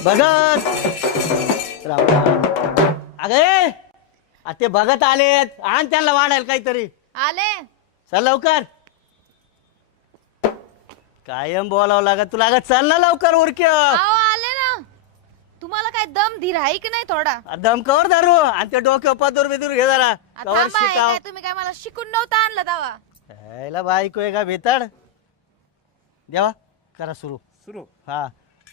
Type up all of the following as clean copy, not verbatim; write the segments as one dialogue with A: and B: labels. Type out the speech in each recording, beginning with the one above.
A: भगत राम राम. अगे ते भगत आलेत, आण त्यांना वाढायला काहीतरी.
B: आले.
A: चल लवकर. कायम बोलावं लागत तुला. अगं चल ना लवकर उरक्य.
B: आले ना. तुम्हाला काय दम धीर आहे की नाही थोडा?
A: दम कवर धरू आणि ते डोक्यावर पदूर बिदूर घे जरा. कवर शिकाव.
B: काय तुम्ही काय मला शिकून नव्हतं आणलं दावा?
A: यायला बायको आहे का भेताड. देवा करा सुरू.
C: सुरू.
A: हा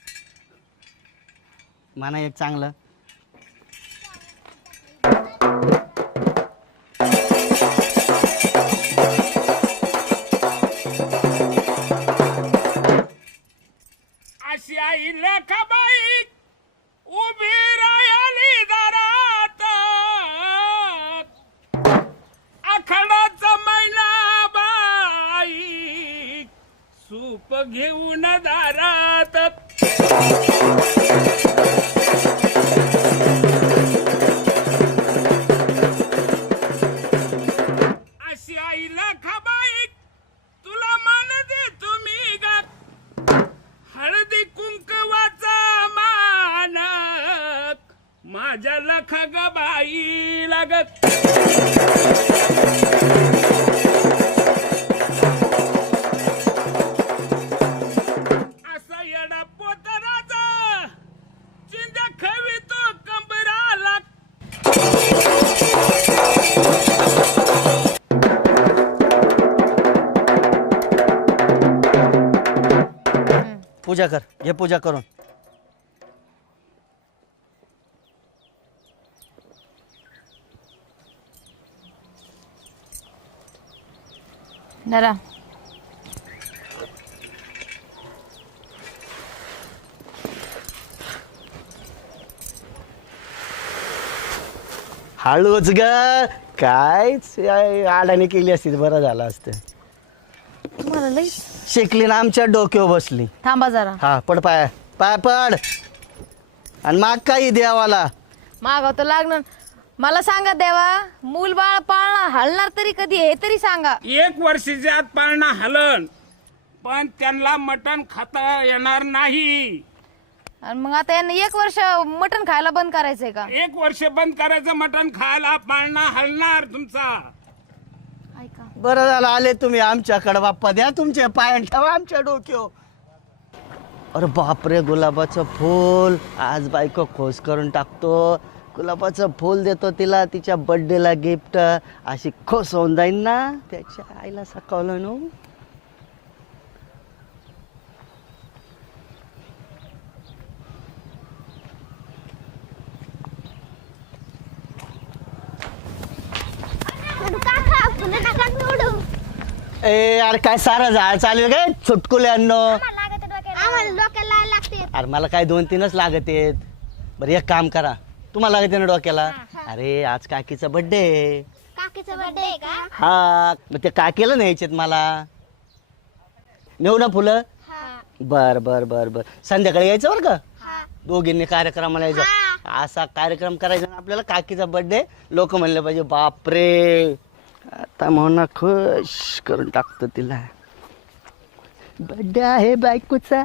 A: म्हणा एक चांगलं.
C: अशी आई लेखाबाई उभी राहिली दारात, आखाडाच मैना बाई सूप घेऊन दारात. अशी आई लेखाबाई तुला मान दे तुम्ही ग, हळदी कुंकवाचा मानक माझ्या लखा ग बाई लागत. असा येडा पोतराचा चिंध्या खवितो कंबराला.
A: पूजा कर. घे पूजा करून.
B: नरा
A: हळूच ग. कायच आडाने केली असती तर बरं झालं असतं.
B: तुम्हाला लई
A: शिकली ना आमच्या डोक्यावर बसली.
B: थांबा जरा.
A: हा पड पाय पाय पड. आणि माग काही देवाला.
B: मागाव तर लागणार. मला सांगा देवा, मूल बाळ पाळणं हलणार तरी कधी हे तरी सांगा.
C: 1 वर्षाच्या आत पाळणा हलन, पण त्यांना मटण खाता येणार नाही.
B: आणि मग आता यांना 1 वर्ष मटण खायला बंद करायचंय का?
C: 1 वर्ष बंद करायचं मटण खायला, पाळणा हलणार तुमचा.
B: ऐका
A: बरं झालं आले तुम्ही आमच्याकडे. बाप्पा द्या तुमचे पाय आणि ठेवा आमच्या डोक्यावर. अरे बापरे गुलाबाचं फूल. आज बायको खोस करून टाकतो. गुलाबाचं फूल देतो तिला तिच्या बर्थडेला गिफ्ट. अशी खोस होऊन जाईन ना त्याच्या आईला सकावलं नो. ए यार काय सारं झाड चालू काय चुटकुल्यांनो. अरे मला काय 2-3च लागत आहेत. बरं एक काम करा, तुम्हाला लागते ना डोक्याला. अरे आज काकीचा बर्थडे.
D: काकीचा बर्थडे का?
A: हा मग ते काकीला न्यायचेत मला. नेऊ ना फुलं. बर बर बर बर. संध्याकाळी यायचं बरं का. दोघींनी कार्यक्रमाला यायचं. असा कार्यक्रम करायचा ना आपल्याला. काकीचा बर्थडे लोक म्हणले पाहिजे बापरे आता म्हणा खुश करून टाकतो तिला. बर्थडे आहे बायकोचा.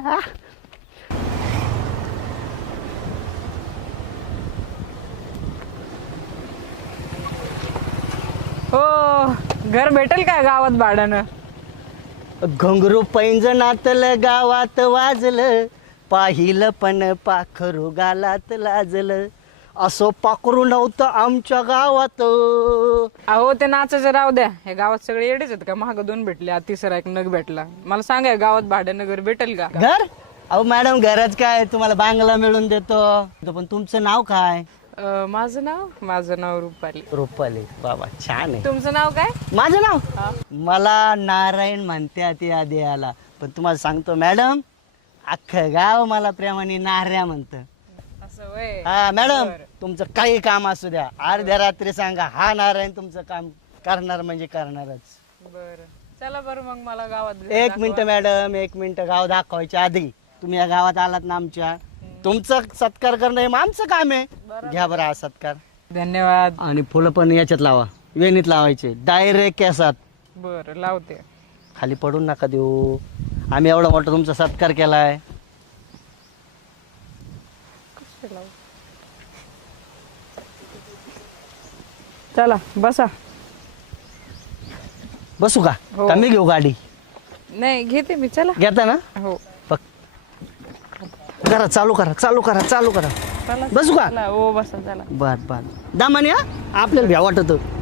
E: हो घर भेटेल का गावात भाड्यानं?
A: घुंगरू पैंजणातलं गावात वाजलं, पाहिलं पण पाखरू गालात लाजलं. असं पाखरू नव्हतं आमच्या गावात.
E: अहो ते नाचाचं राव द्या. हे गावात सगळे येडेच आहेत का? महाग 2 भेटले, तिसरा एक नग भेटला. मला सांगा गावात भाड्यानं घर भेटेल का?
A: घर? अहो मॅडम घरच काय, तुम्हाला बांगला मिळून देतो. पण तुमचं नाव काय?
E: माझं नाव रुपाली.
A: रुपाली. बाबा छान आहे.
E: तुमचं नाव काय?
A: माझं नाव मला नारायण म्हणतात या देहाला. पण तुम्हाला सांगतो मॅडम, अख्खं गाव मला प्रेमाने नाऱ्या म्हणतं.
E: असं वय.
A: हा मॅडम तुमचं काही काम असू द्या, अर्ध्या रात्री सांगा, हा नारायण तुमचं काम करणार म्हणजे करणारच.
E: बरं चला बरं मग मला गावात
A: एक मिनिट मॅडम, एक मिनिट. गाव दाखवायच्या आधी तुम्ही या गावात आलात ना आमच्या, तुमचं सत्कार करणं हे आमचं काम आहे. घ्या बरं हा सत्कार.
E: धन्यवाद.
A: आणि फुलं पण याच्यात लावा, वेणीत लावायचे, डायरेक्ट केसात.
E: बरं लावते.
A: खाली पडून नका देऊ. आम्ही एवढा मोठा तुमचा सत्कार केलाय.
E: चला बसा.
A: बसू का
E: हो.
A: का मी घेऊ गाडी
E: नाही घेते मी, चला.
A: घेता ना
E: हो
A: करा चालू करा चालू करा चालू करा
E: चला
A: बसू का
E: चला, हो बसा चला.
A: बर बर दामाने हा आपल्याला भ्या वाटत